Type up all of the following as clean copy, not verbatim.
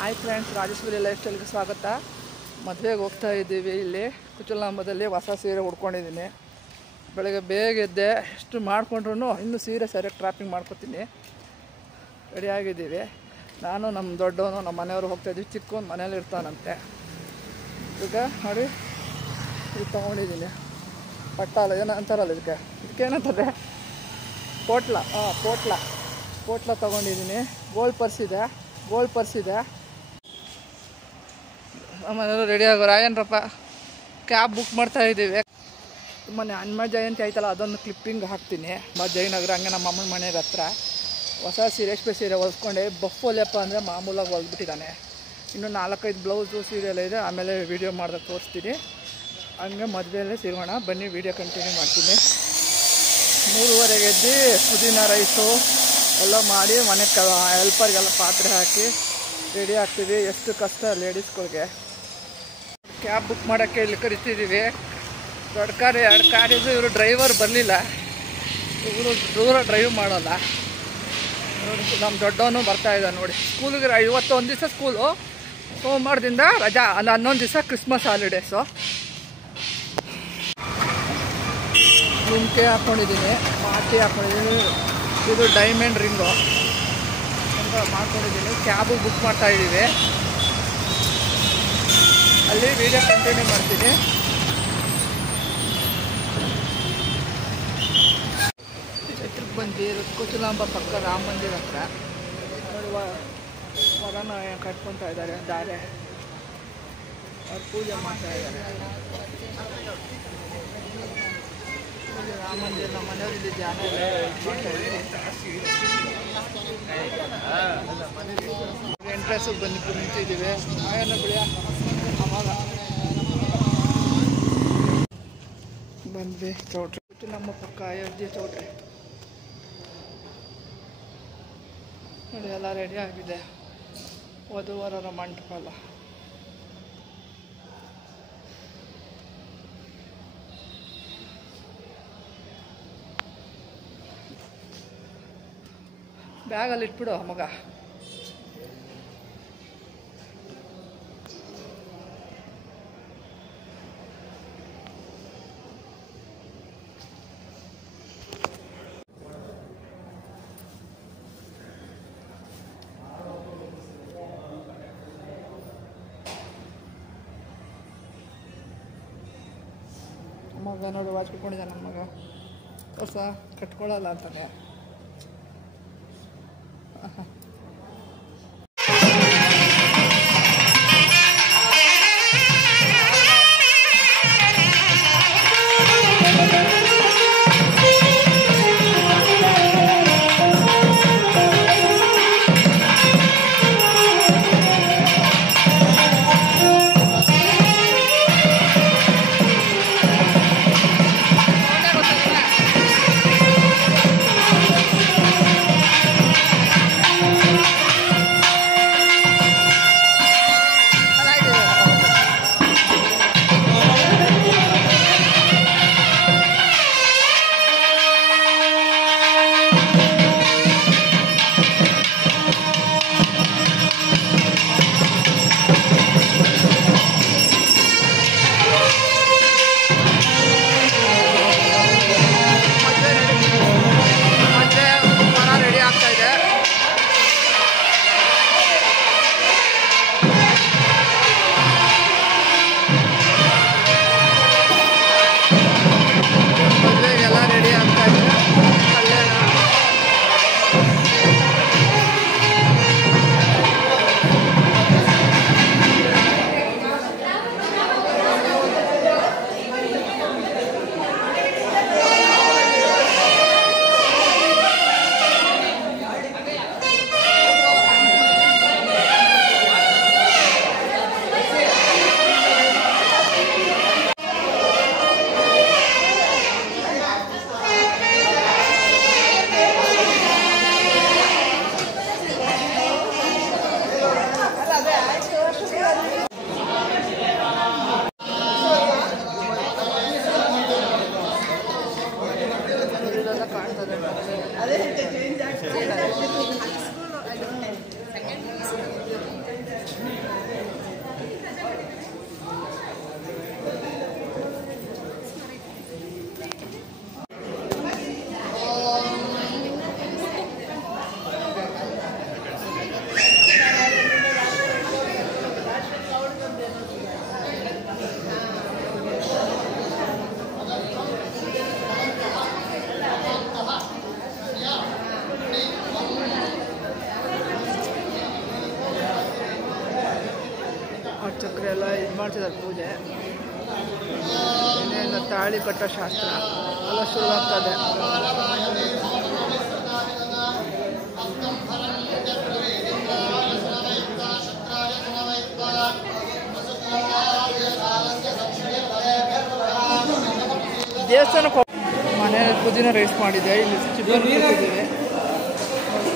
Hi friends, Rajeshwari life ಸ್ಟೈಲ್ಗೆ ಸ್ವಾಗತ. ಮದುವೆಗೆ ಹೋಗ್ತಾ ಇದ್ದೀವಿ. ಇಲ್ಲಿ ಕುಚಲನಾಂಬದಲ್ಲಿ ಹೊಸ ಸೀರೆ ಉಡ್ಕೊಂಡಿದ್ದೀನಿ. ಬೆಳಗ್ಗೆ ಬೇಗ ಎದ್ದೆ, ಎಷ್ಟು ಮಾಡಿಕೊಂಡ್ರು ಇನ್ನೂ ಸೀರೆ ಸರಿಯಾಗಿ ಟ್ರಾಪಿಂಗ್ ಮಾಡ್ಕೊತೀನಿ. ರೆಡಿಯಾಗಿದ್ದೀವಿ. ನಾನು ನಮ್ಮ ದೊಡ್ಡವನು ನಮ್ಮ ಮನೆಯವರು ಹೋಗ್ತಾಯಿದ್ವಿ. ಚಿಕ್ಕವನು ಮನೇಲಿ ಇರ್ತಾನಂತೆ. ಈಗ ನೋಡಿ, ಇದು ತೊಗೊಂಡಿದ್ದೀನಿ. ಪಟ್ಟಾಲ ಏನೋ ಅಂತಾರಲ್ಲ, ಇದಕ್ಕೇನಂತಾರೆ, ಪೋಟ್ಲ ತೊಗೊಂಡಿದ್ದೀನಿ. ಗೋಲ್ಡ್ ಪರ್ಸ್ ಇದೆ. ನಮ್ಮನೆಯವರು ರೆಡಿ ಆಗೋರು. ಏನರಪ್ಪ, ಕ್ಯಾಬ್ ಬುಕ್ ಮಾಡ್ತಾಯಿದ್ದೀವಿ. ಮೊನ್ನೆ ಹನುಮ ಜಯಂತಿ ಆಯ್ತಲ್ಲ, ಅದೊಂದು ಕ್ಲಿಪ್ಪಿಂಗ್ ಹಾಕ್ತೀನಿ. ಜಯನಗರ ಹಂಗೆ ನಮ್ಮ ಅಮ್ಮನ ಮನೆಗೆ ಹತ್ರ ಹೊಸ ರೇಷ್ಮೆ ಸೀರೆ ಹೊಲ್ಸ್ಕೊಂಡೆ. ಬಫೋಲೆಪ್ಪ ಅಂದರೆ ಮಾಮೂಲಾಗಿ ಹೊಲ್ಬಿಟ್ಟಿದ್ದಾನೆ. ಇನ್ನೂ 4-5 ಬ್ಲೌಸು ಸೀರೆ ಎಲ್ಲ ಇದೆ. ಆಮೇಲೆ ವೀಡಿಯೋ ಮಾಡಿದಾಗ ತೋರಿಸ್ತೀನಿ. ಹಂಗೆ ಮದುವೆಯಲ್ಲೇ ಸಿಗೋಣ ಬನ್ನಿ. ವೀಡಿಯೋ ಕಂಟಿನ್ಯೂ ಮಾಡ್ತೀನಿ. 3:30ಗೆ ಎದ್ದು ಪುದೀನ ರೈಸು ಎಲ್ಲ ಮಾಡಿ ಮನೆ ಹೆಲ್ಪರ್ಗೆಲ್ಲ ಪಾತ್ರೆ ಹಾಕಿ ರೆಡಿ ಆಗ್ತೀವಿ. ಎಷ್ಟು ಕಷ್ಟ ಲೇಡೀಸ್ಗಳಿಗೆ. ಕ್ಯಾಬ್ ಬುಕ್ ಮಾಡೋಕ್ಕೆ ಇಲ್ಲಿ ಕರಿತಿದ್ದೀವಿ. ದೊಡ್ಡ ಕಾರ್ 2 ಕಾರ್ ಇದು. ಇವರು ಡ್ರೈವರ್ ಬರಲಿಲ್ಲ. ಇವರು ದೂರ ಡ್ರೈವ್ ಮಾಡೋಲ್ಲ. ನಮ್ಮ ದೊಡ್ಡವನು ಬರ್ತಾಯಿದ್ದ ನೋಡಿ. ಸ್ಕೂಲಿಗೆ ಇವತ್ತು ಒಂದು ದಿವಸ ಸ್ಕೂಲು, ಸೋಮವಾರದಿಂದ ರಜಾ. ಹನ್ನೊಂದು ದಿವಸ ಕ್ರಿಸ್ಮಸ್ ಹಾಲಿಡೇಸು. ಜುಮ್ಕೆ ಹಾಕ್ಕೊಂಡಿದ್ದೀನಿ, ಮಾಟಿ ಹಾಕ್ಕೊಂಡಿದ್ದೀನಿ. ಇದು ಡೈಮಂಡ್ ರಿಂಗು ಅಂತ ಮಾಡ್ಕೊಂಡಿದ್ದೀನಿ. ಕ್ಯಾಬು ಬುಕ್ ಮಾಡ್ತಾಯಿದ್ದೀವಿ. ಅಲ್ಲಿ ವೀಡಿಯೋ ಕಂಟಿನ್ಯೂ ಮಾಡ್ತೀನಿ. ಛತ್ರಕ್ಕೆ ಬಂದು ಕುಚಲಾಂಬ ಪಕ್ಕ ರಾಮ ಮಂದಿರ ಹತ್ರ ನೋಡಿ, ವರನ ಕಟ್ಕೊತಾ ಇದ್ದಾರೆ. ದಾರೆ ಅವ್ರು ಪೂಜೆ ಮಾಡ್ತಾ ಇದ್ದಾರೆ. ರಾಮ ಮಂದಿರ ನಮ್ಮ ಮನೆಯವರಲ್ಲಿ ಧ್ಯಾನ ಎಲ್ಲ ಮಾಡ್ತಾ ಇದ್ದೀವಿ. ಎಂಟ್ರೆನ್ಸಿಗೆ ಬಂದು ನಿಂತಿದ್ದೀವಿ. ಆಯನ್ನ ಬಿಳಿಯ ಅವಾಗ ಬಂದ್ವಿ. ಚೌಟ್ರಿ ನಮ್ಮ ಪಕ್ಕ ಅಯೋಧ್ಯೆ ಚೌಟ್ರಿ ನೋಡಿ. ಎಲ್ಲ ರೆಡಿ ಆಗಿದೆ. ವಧುವರರ ಮಂಟಪ ಅಲ್ಲ. ಬ್ಯಾಗಲ್ಲಿ ಇಟ್ಬಿಡು ಮಗ. ಮಗ ನೋಡಿ ವಾಚ್ ಕಟ್ಕೊಂಡಿದ್ದಾನೆ. ನಮ್ಮ ಮಗ ಹೊಸ ಕಟ್ಕೊಳ್ಳಲ್ಲ ಅಂತಾನೆ. ಚಕ್ರ ಎಲ್ಲ ಇದು ಮಾಡ್ತಿದ್ದಾರೆ ಪೂಜೆ. ಇನ್ನೇನು ತಾಳಿ ಕಟ್ಟೋ ಶಾಸ್ತ್ರ ಎಲ್ಲ ಶುರುವಾಗ್ತದೆ. ದೇವಸ್ಥಾನಕ್ಕೆ ಮನೆ ಪುದೀನ ರೈಸ್ ಮಾಡಿದೆ. ಇಲ್ಲಿ ಚಿಕನ್ ಕೊಟ್ಟಿದ್ದೀವಿ.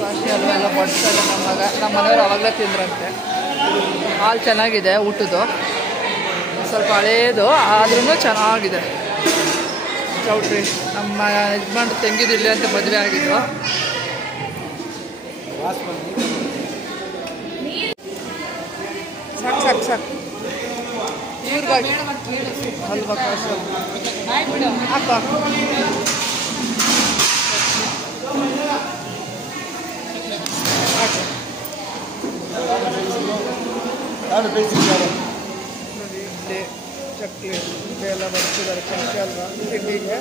ಕಾಶಿ ಹಲ್ವ ಎಲ್ಲ ಬಡಿಸ್ತಾರೆ ನಮ್ಮ ಮನೆಯವರು ಅವಾಗಲೇ ತಿಂದ್ರಂತೆ. ಹಾಲು ಚೆನ್ನಾಗಿದೆ ಊಟದ್ದು, ಸ್ವಲ್ಪ ಹಳೇದು ಆದ್ರೂ ಚೆನ್ನಾಗಿದೆ. ಚೌಟ್ರಿ ನಮ್ಮ ಯಜಮಾನ್ರು ತೆಂಗಿದಿಲ್ಲ ಅಂತ ಮದುವೆ ಆಗಿದ್ದು. ಸಾಕು ಸಾಕು ಸಾಕು ಇವ್ರಿಗೆ ಹಲ್ವಾ ಕಾಶಿ ಹಾಕು ಹಾಕು. ಇಡ್ಲಿ ಚಕ್ಲಿ ಎಲ್ಲ ಬರ್ತಿದ್ದಾರೆ. ಕಾಶಿ ಅಲ್ವಾ ತಿಂಡಿಗೆ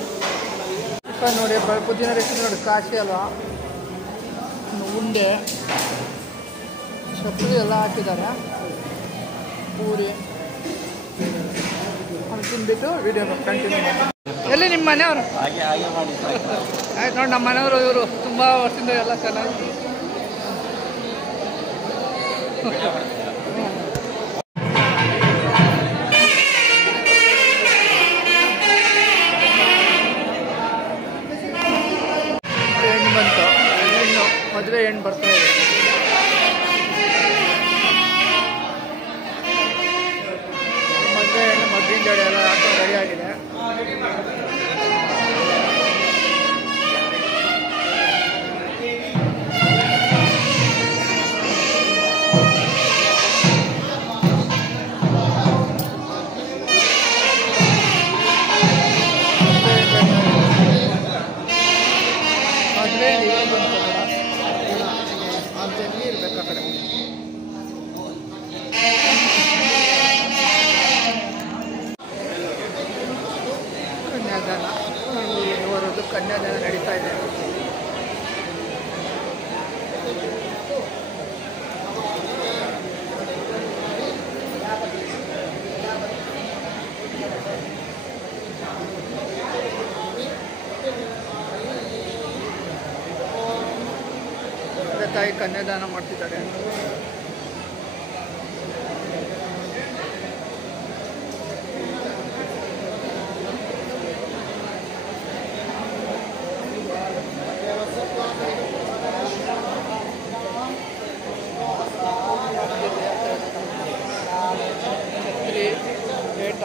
ನೋಡಿ. ಪುದೀನ ರೆಸಿಪಿ ನೋಡಿ. ಕಾಶಿ ಅಲ್ವಾ, ಉಂಡೆ, ಚಕ್ಲಿ ಎಲ್ಲ ಹಾಕಿದ್ದಾರೆ. ಪೂರಿ ಅದು ತಿಂದ್ಬಿಟ್ಟು ವಿಡಿಯೋ ಕಂಟಿನ್ಯೂ ಮಾಡಿ. ಎಲ್ಲಿ ನಿಮ್ಮ ಮನೆಯವರು? ಆಯ್ತು ನೋಡಿ, ನಮ್ಮ ಮನೆಯವರು ಇವರು ತುಂಬ ವರ್ಷದಿಂದ ಎಲ್ಲ ಚೆನ್ನಾಗಿ. ಹೆಣ್ಣು ಬಂತು, ಹೆಣ್ಣು ಮದುವೆ ಹೆಣ್ಣು ಬರ್ತಾ ಇದೆ. ಮದುವೆ ಹೆಣ್ಣು ಮದ್ದಿನ ಜಡೆ ಎಲ್ಲ ಹಾಕೊಂಡು ರೆಡಿ ಆಗಿದೆ. ಮದುವೆ ಇವಾಗ ಬಂತು ಅಂತ ಇರ್ಬೇಕು ಆ ಕಡೆ. ಕನ್ಯಾದಾನ ಇವರದ್ದು ಕನ್ಯಾದಾನ ನಡೀತಾ ಇದೆ. ತಾಯಿ ಕನ್ಯಾದಾನ ಮಾಡ್ತಿದ್ದಾರೆ. ಛತ್ರಿ ಪೇಟ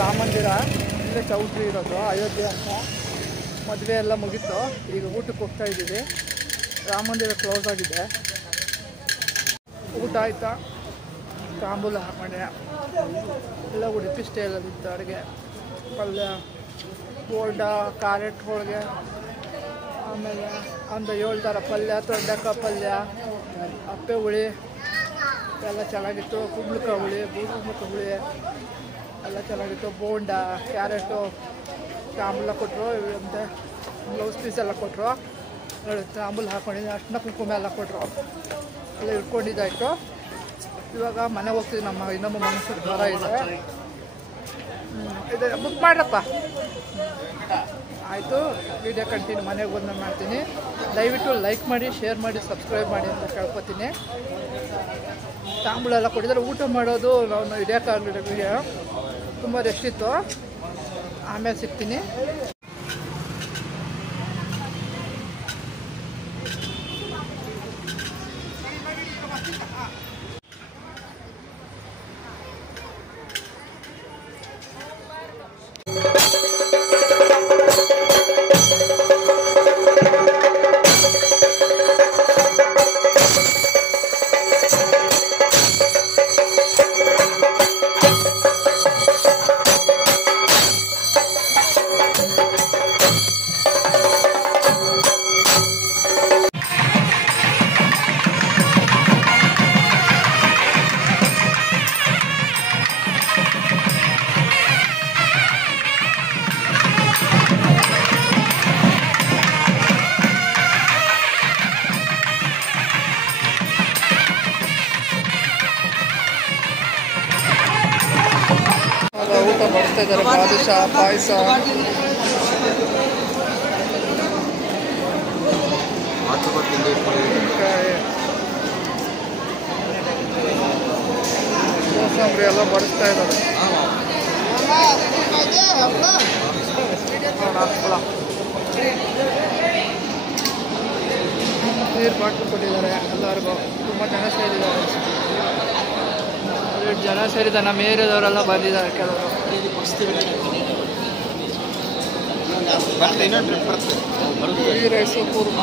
ರಾಮ ಮಂದಿರ ಇಲ್ಲೇ ಚೌಟ್ರಿ ಇರೋದು ಅಯೋಧ್ಯೆ ಅಂತ. ಮದುವೆ ಎಲ್ಲ ಮುಗೀತು, ಈಗ ಊಟಕ್ಕೆ ಹೋಗ್ತಾ ಇದ್ದೀವಿ. ರಾಮ ಮಂದಿರ ಕ್ಲೋಸ್ ಆಗಿದೆ. ಊಟ ಆಯಿತಾ? ತಾಂಬೂಲ ಮನೆ ಎಲ್ಲ ಉಡುಪಿ ಸ್ಟೈಲಲ್ಲಿತ್ತು. ಅಡುಗೆ ಪಲ್ಯ, ಬೋಂಡ, ಕ್ಯಾರೆಟ್ ಹೋಳಿಗೆ, ಆಮೇಲೆ ಒಂದು 7 ಥರ ಪಲ್ಯ, ತೊಂಡೆಕಾಯಿ ಪಲ್ಯ, ಅಪ್ಪೆ ಹುಳಿ ಎಲ್ಲ ಚೆನ್ನಾಗಿತ್ತು. ಕುಂಬಳಕಾಯಿ ಹುಳಿ, ಬೂದುಗುಂಬಳಕಾಯಿ ಹುಳಿ ಎಲ್ಲ ಚೆನ್ನಾಗಿತ್ತು. ಬೋಂಡ, ಕ್ಯಾರೆಟು, ತಾಂಬೂಲ ಕೊಟ್ಟರು. ಮತ್ತು ಬ್ಲೌಸ್ ಪೀಸ್ ಎಲ್ಲ ಕೊಟ್ಟರು. ತಾಂಬೂಲ ಹಾಕ್ಕೊಂಡಿದ್ದೆ, ಅಷ್ಟನ್ನ ಕುಂಕುಮ ಎಲ್ಲ ಕೊಟ್ಟರು. ಎಲ್ಲ ಇಟ್ಕೊಂಡಿದ್ದಾಯಿತು. ಇವಾಗ ಮನೆಗೆ ಹೋಗ್ತೀವಿ. ನಮ್ಮ ಇನ್ನೊಬ್ಬ ಮನುಷ್ಯರು ಜ್ವರ ಇದೆ. ಇದೆ ಬುಕ್ ಮಾಡ್ರಪ್ಪ. ಆಯಿತು, ವಿಡಿಯೋ ಕಂಟಿನ್ಯೂ ಮನೆಗೆ ಬಂದು ಮಾಡ್ತೀನಿ. ದಯವಿಟ್ಟು ಲೈಕ್ ಮಾಡಿ, ಶೇರ್ ಮಾಡಿ, ಸಬ್ಸ್ಕ್ರೈಬ್ ಮಾಡಿ ಅಂತ ಕೇಳ್ಕೊತೀನಿ. ತಾಂಬೂಲ ಎಲ್ಲ ಕೊಟ್ಟಿದ್ದಾರೆ. ಊಟ ಮಾಡೋದು ನಾವು ಹಿಡಿಯೋಕ್ಕಾಗಲಿಲ್ಲ, ತುಂಬ ರಶ್ ಇತ್ತು. ಆಮೇಲೆ ಸಿಗ್ತೀನಿ. ಊಟ ಮಾಡ್ತಾ ಇದ್ದಾರೆ. ಬಾದುಷಾ, ಪಾಯಸ, ಕೋಸಂಬರಿ ಎಲ್ಲ ಬಡಿಸ್ತಾ ಇದ್ದಾರೆ. ನೀರು ಬಾಟ್ಲು ಕೊಟ್ಟಿದ್ದಾರೆ ಎಲ್ಲರಿಗೂ. ತುಂಬ ಜನ ಸೇರಿದ್ದಾರೆ. ಜನ ಸೇರಿದ ನಮ್ಮ ಏರಿಯಾದವರೆಲ್ಲ ಬಂದಿದ್ದಾರೆ. ಕೆಲವರು ಈ ರೈಸು ಕೂರ್ಮ